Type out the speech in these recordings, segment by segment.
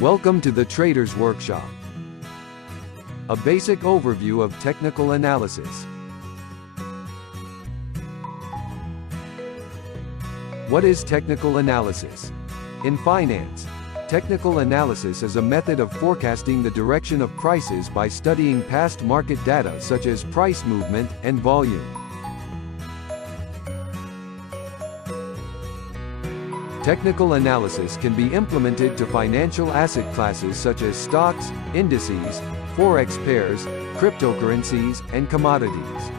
Welcome to the Traders Workshop. A basic overview of technical analysis. What is technical analysis? In finance, technical analysis is a method of forecasting the direction of prices by studying past market data such as price movement and volume. Technical analysis can be implemented to financial asset classes such as stocks, indices, forex pairs, cryptocurrencies, and commodities.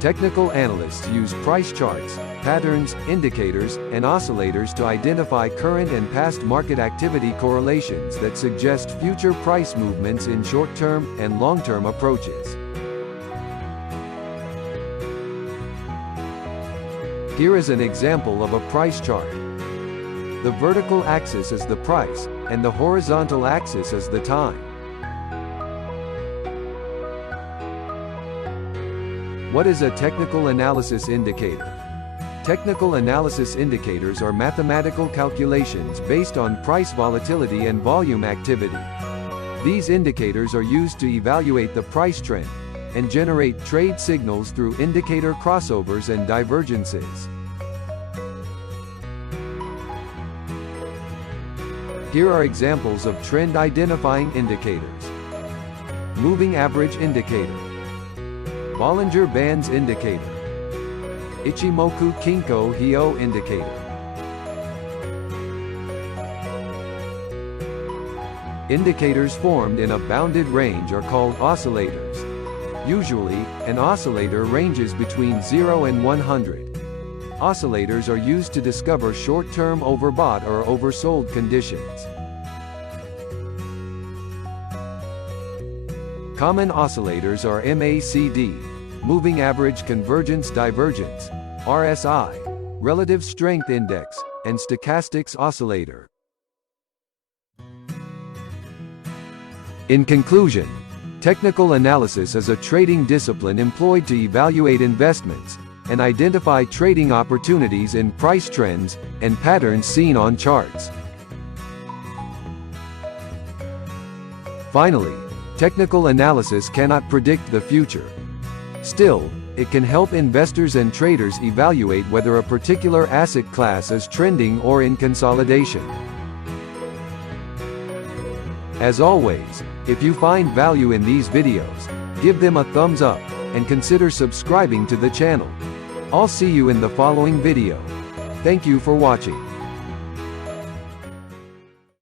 Technical analysts use price charts, patterns, indicators, and oscillators to identify current and past market activity correlations that suggest future price movements in short-term and long-term approaches. Here is an example of a price chart. The vertical axis is the price, and the horizontal axis is the time. What is a technical analysis indicator? Technical analysis indicators are mathematical calculations based on price volatility and volume activity. These indicators are used to evaluate the price trend and generate trade signals through indicator crossovers and divergences. Here are examples of trend identifying indicators. Moving average indicator, Bollinger Bands indicator, Ichimoku Kinko Hyo indicator. Indicators formed in a bounded range are called oscillators. Usually, an oscillator ranges between 0 and 100. Oscillators are used to discover short-term overbought or oversold conditions. Common oscillators are MACD, Moving Average Convergence Divergence, RSI, Relative Strength Index, and Stochastics Oscillator. In conclusion, technical analysis is a trading discipline employed to evaluate investments and identify trading opportunities in price trends and patterns seen on charts. Finally, technical analysis cannot predict the future. Still, it can help investors and traders evaluate whether a particular asset class is trending or in consolidation. As always, if you find value in these videos, give them a thumbs up, and consider subscribing to the channel. I'll see you in the following video. Thank you for watching.